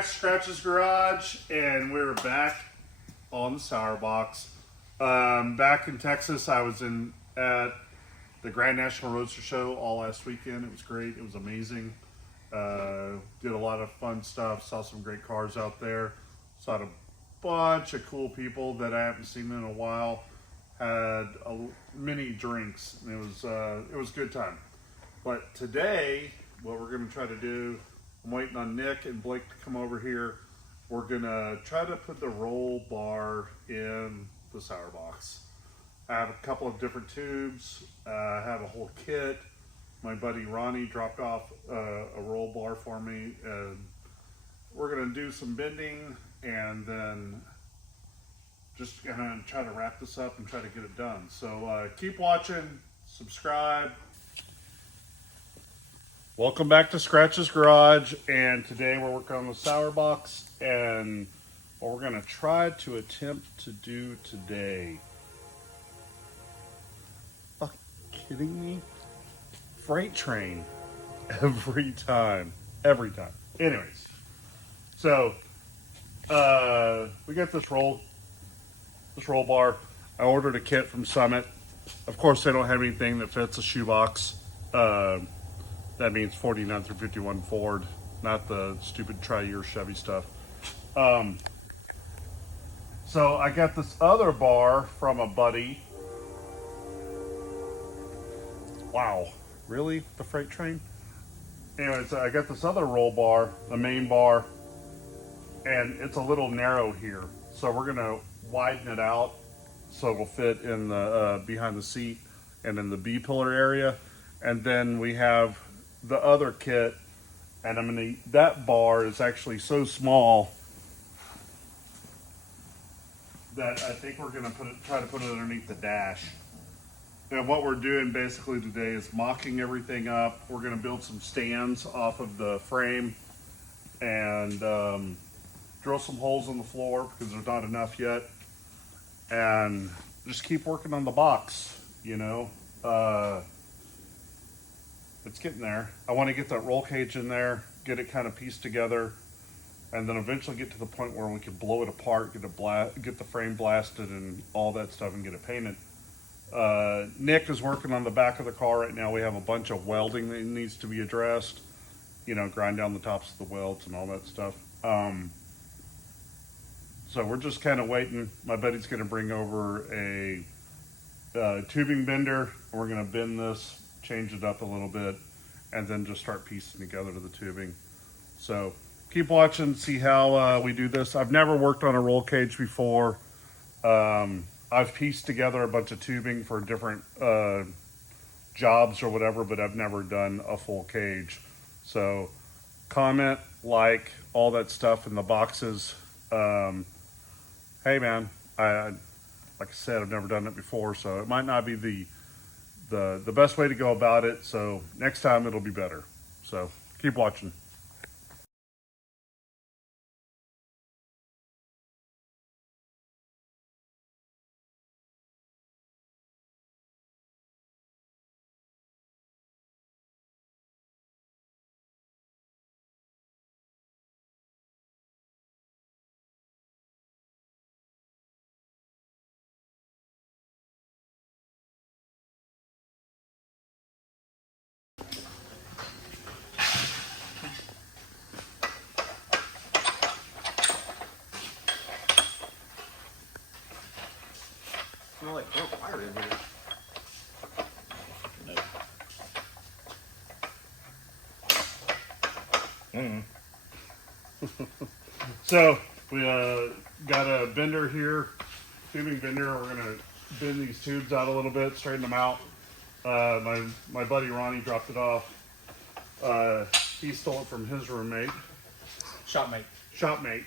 Scratch's Garage, and we're back on the Sour Box. Back in Texas, I was at the Grand National Roadster Show all last weekend. It was great. It was amazing. Did a lot of fun stuff. Saw some great cars out there. Saw a bunch of cool people that I haven't seen in a while. Had many drinks, and it was a good time. But today, what we're going to try to do, I'm waiting on Nick and Blake to come over here. We're going to try to put the roll bar in the Sour Box. I have a couple of different tubes. I have a whole kit. My buddy Ronnie dropped off a roll bar for me. And we're going to do some bending and then just going to try to wrap this up and try to get it done. So keep watching, subscribe. Welcome back to Scratch's Garage, and today we're working on the Sour Box, and what we're going to try to attempt to do today. Are you kidding me? Freight train. Every time. Anyways, so we got this roll bar. I ordered a kit from Summit. Of course, they don't have anything that fits a shoebox. That means 49 through 51 Ford, not the stupid tri-year Chevy stuff. So I got this other bar from a buddy. Wow, really? The freight train? Anyways, I got this other roll bar, the main bar, and it's a little narrow here. So we're gonna widen it out so it will fit in the behind the seat and in the B-pillar area. And then we have the other kit, and that bar is actually so small that I think we're gonna try to put it underneath the dash. And what we're doing basically today is mocking everything up. We're gonna build some stands off of the frame and drill some holes in the floor because there's not enough yet, and just keep working on the box, you know. It's getting there. I want to get that roll cage in there, get it kind of pieced together, and then eventually get to the point where we can blow it apart, get the frame blasted and all that stuff, and get it painted. Nick is working on the back of the car right now. We have a bunch of welding that needs to be addressed. You know, grind down the tops of the welds and all that stuff. So we're just kind of waiting. My buddy's going to bring over a tubing bender. We're going to bend this, change it up a little bit, and then just start piecing together to the tubing. So keep watching, see how we do this. I've never worked on a roll cage before. I've pieced together a bunch of tubing for different jobs or whatever, but I've never done a full cage. So comment, like, all that stuff in the boxes. Hey man, like I said, I've never done it before, so it might not be the best way to go about it. So next time it'll be better. So keep watching. Smell like burnt fire in here. So we got a bender here, tubing bender. We're gonna bend these tubes out a little bit, straighten them out. My buddy Ronnie dropped it off. He stole it from his roommate. Shopmate.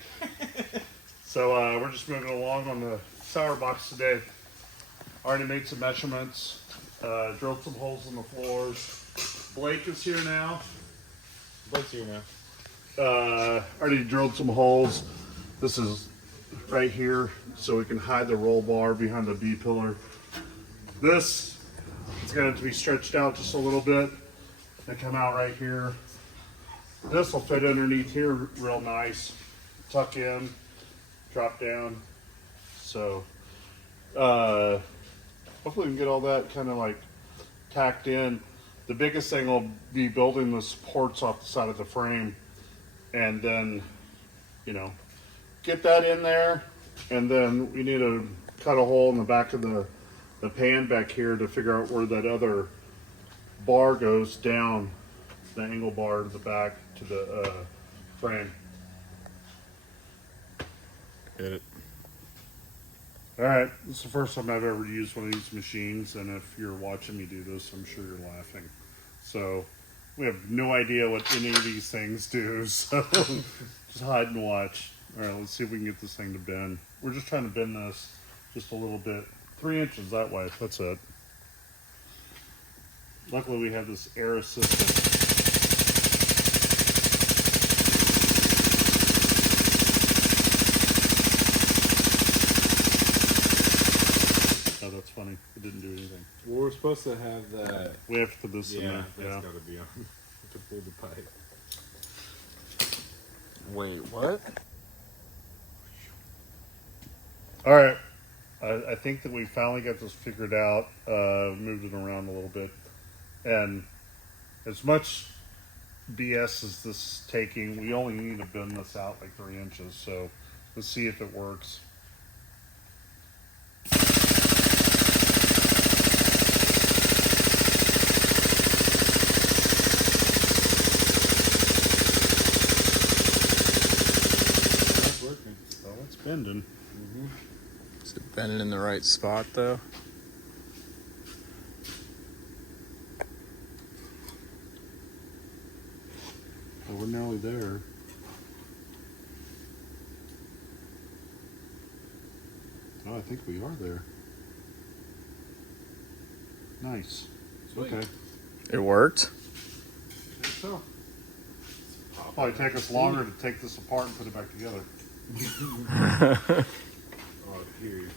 So we're just moving along on the Sour Box today. Already made some measurements, drilled some holes in the floors. Blake is here now. Already drilled some holes. This is right here, so we can hide the roll bar behind the B pillar. This is going to be stretched out just a little bit, They come out right here. This will fit underneath here real nice. Tuck in, drop down. So hopefully we can get all that kind of like tacked in. The biggest thing will be building the supports off the side of the frame, and then, you know, get that in there, and then we need to cut a hole in the back of the pan back here to figure out where that other bar goes down, the angle bar to the back to the frame. Get it. All right, this is the first time I've ever used one of these machines, and if you're watching me do this, I'm sure you're laughing. So we have no idea what any of these things do, so just hide and watch. All right, let's see if we can get this thing to bend. We're just trying to bend this just a little bit. 3 inches that way, that's it. Luckily we have this air assistant. Oh, that's funny. It didn't do anything. Well, we're supposed to have that. We have to put this in Yeah, there. that's got to be on to pull the pipe. Wait, what? All right. I think that we finally got this figured out. Moved it around a little bit. And as much BS as this is taking, we only need to bend this out like 3 inches. So let's see if it works. That's working. Oh, it's bending. Is it bending in the right spot though? Oh, we're nearly there. Oh, I think we are there. Nice. Sweet. Okay. It worked? I think so. Probably take us longer to take this apart and put it back together. Oh, here.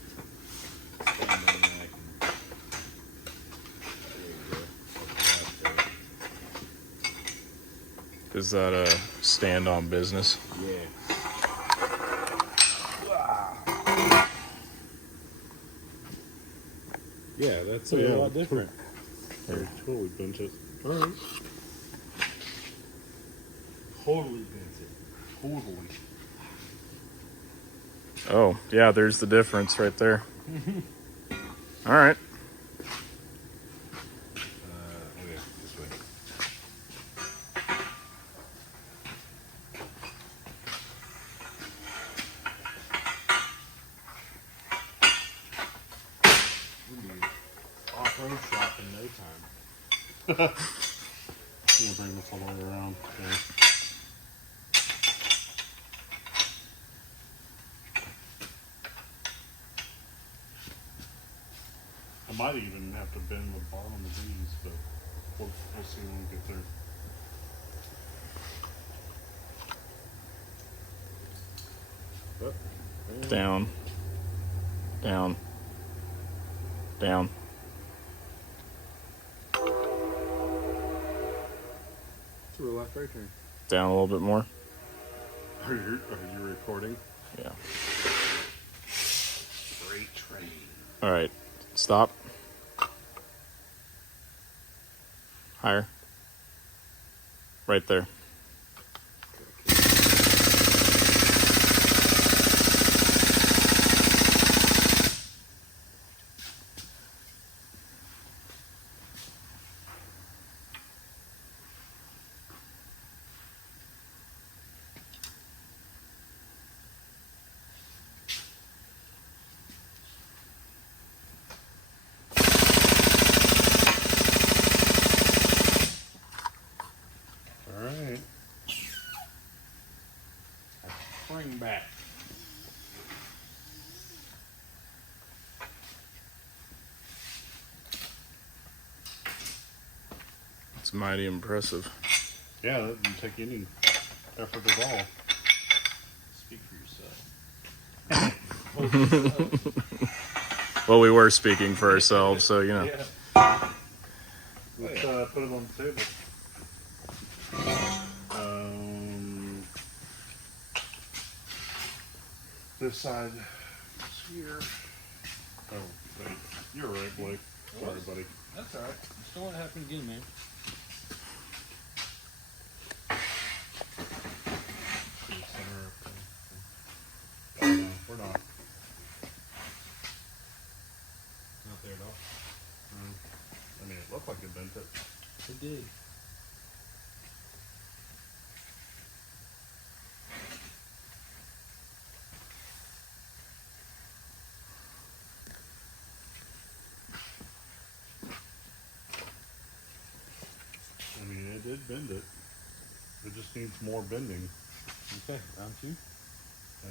Stand on that and- There you go. Up there. Is that a stand on business? Yeah. Yeah, that's Oh, a yeah. lot different. Very totally bent it. All right. Totally bent it. Totally. Oh, yeah, there's the difference right there. All right. Okay, this way. We'll be off-road shop in no time. I'm gonna bring this all the way around. Okay. I might even have to bend the bottom of these, but we'll see when we get there. Oh, and Down. Down. Down. to the left right turn. Down a little bit more. Are you recording? Yeah. Freight train. All right. Stop. Higher. Right there. All right. Spring back. It's mighty impressive. Yeah, that didn't take any effort at all. Speak for yourself. Well, we were speaking for ourselves, so you know. Yeah. Let's put it on the table. This side is here. Oh, wait. You're right, Blake. Sorry, buddy. That's alright. Just don't want it to happen again, man. To the center of the- Oh, no, we're not. Not there at all. I mean, it looked like it bent it. It did. I mean, it did bend it. It just needs more bending. Okay, round two. Yeah.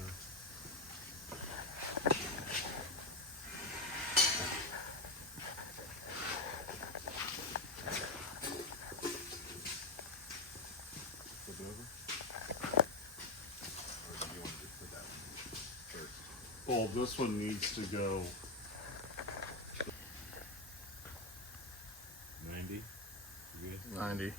Flip it over. Or do you want to just put that one first? Well, this one needs to go. 90. You good? 90.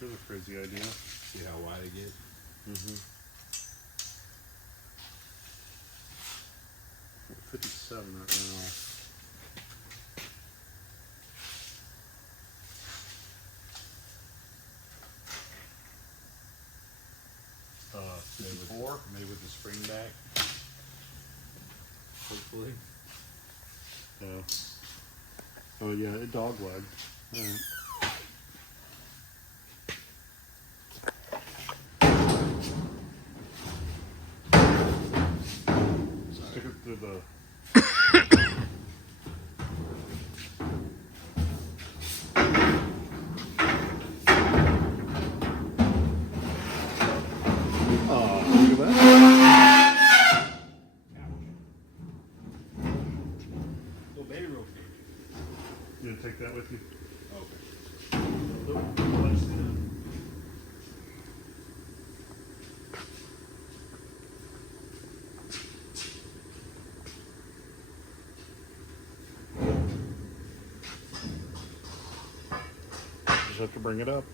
Here's a crazy idea. See how wide it gets? Mm-hmm. 57 right now. Maybe 54. maybe with the spring back. Hopefully. Yeah. Oh yeah, it dog legged. Alright. Stick it through the. Oh, look at that. Little baby roll cage. You gonna take that with you? Okay. Just have to bring it up.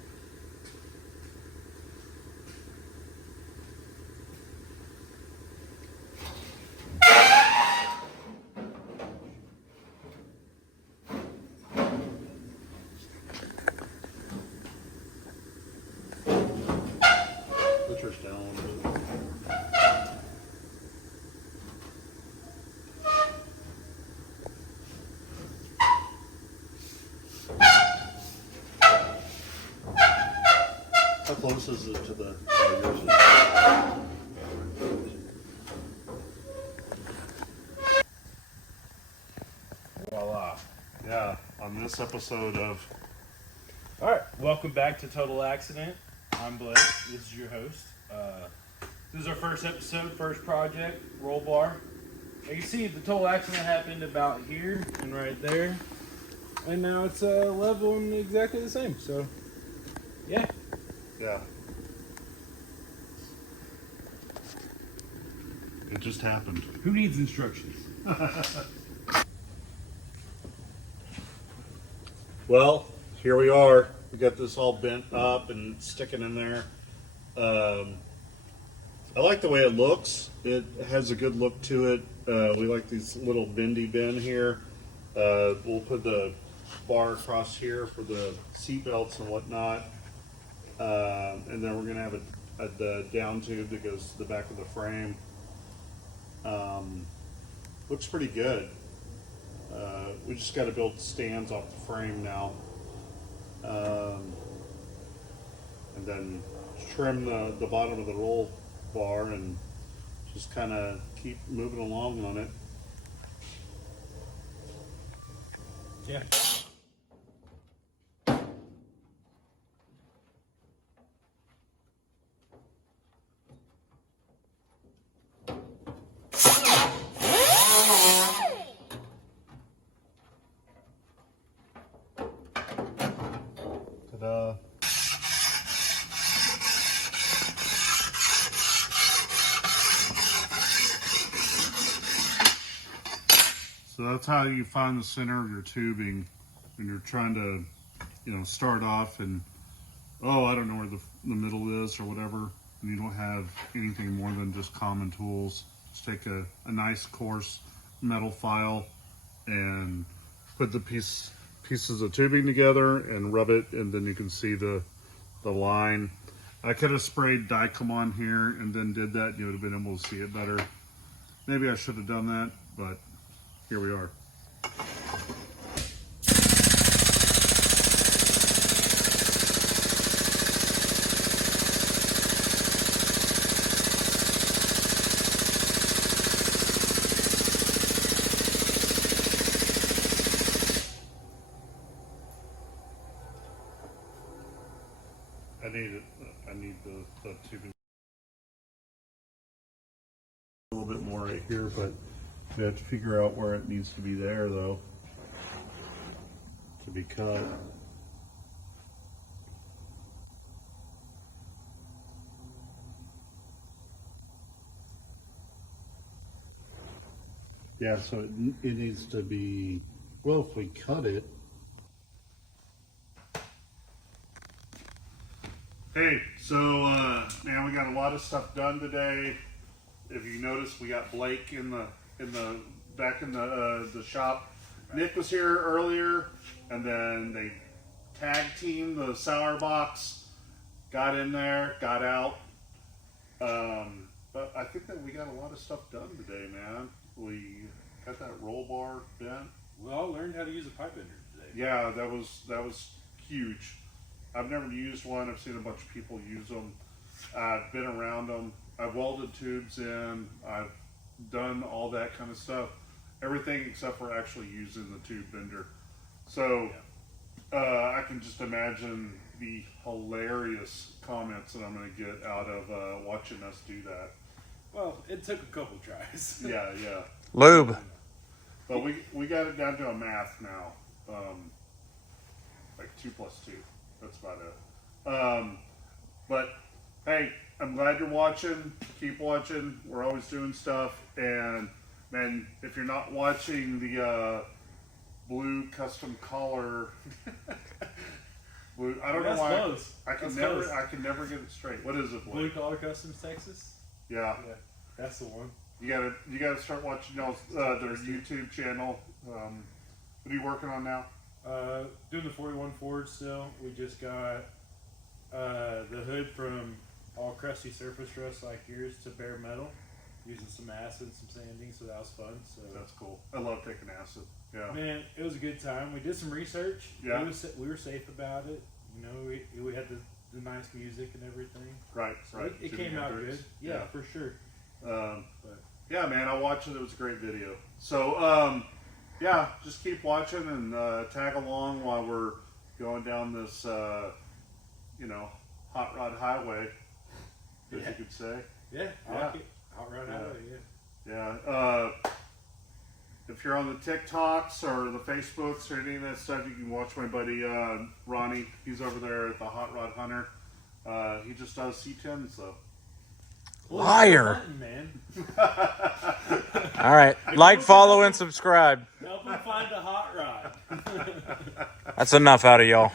Put yours down a little bit. How close is it to the yours is? Voila. Yeah, on this episode of Alright, welcome back to Total Accident. I'm Blake. This is your host. This is our first episode, first project, roll bar. You can see the total accident happened about here and right there. And now it's level and exactly the same. So, yeah. yeah. It just happened. Who needs instructions? Well, here we are. We got this all bent up and sticking in there. I like the way it looks. It has a good look to it. We like these little bendy bin here. We'll put the bar across here for the seat belts and whatnot. And then we're going to have the down tube that goes to the back of the frame. Looks pretty good. We just got to build stands off the frame now. And then trim the bottom of the roll bar and just kind of keep moving along on it. Yeah. Ta-da. So that's how you find the center of your tubing when you're trying to, start off and, I don't know where the middle is or whatever. And you don't have anything more than just common tools. Just take a nice coarse metal file and put the pieces of tubing together and rub it, and then you can see the line. I could have sprayed Dicom on here and then did that. You would have been able to see it better. Maybe I should have done that, but here we are. I need the tubing a little bit more right here, but we have to figure out where it needs to be there though to be cut. Yeah, so it needs to be, well, if we cut it. Hey, so man, we got a lot of stuff done today. If you notice, we got Blake in the back in the shop. Nick was here earlier, and then they tag teamed the sour box. Got in there, got out. But I think that we got a lot of stuff done today, man. We got that roll bar bent. We all learned how to use a pipe bender today. Yeah, that was huge. I've never used one. I've seen a bunch of people use them. I've been around them. I've welded tubes in. I've done all that kind of stuff. Everything except for actually using the tube bender. So I can just imagine the hilarious comments that I'm going to get out of watching us do that. Well, it took a couple tries. Yeah. Lube. But we got it down to a math now. Like 2 + 2. That's about it. But hey, I'm glad you're watching. Keep watching. We're always doing stuff. And man, if you're not watching the blue custom collar, blue, I don't know why. Close. I can never get it straight. What is it, Blue Blake? Collar Customs, Texas. Yeah. Yeah, that's the one. You gotta start watching y'all's their YouTube channel. What are you working on now? Doing the 41 Ford still. We just got the hood from all crusty surface rust like yours to bare metal, using some acid and some sanding, so that was fun. So That's cool. I love taking acid. Yeah. man, it was a good time. We did some research. Yeah. We were safe about it. You know, we had the nice music and everything. Right. So Right. it Jimi came out Hendrix. good. Yeah, for sure. Yeah, man, I watched it. It was a great video. So, yeah, just keep watching and tag along while we're going down this, hot rod highway, as you could say. Yeah, I like it. Hot rod highway, yeah. Yeah. If you're on the TikToks or the Facebooks or any of that stuff, you can watch my buddy Ronnie. He's over there at the Hot Rod Hunter. He just does C10s though. Liar. Hunting, man. All right. Like, follow, and subscribe. Help him find a hot rod. That's enough out of y'all.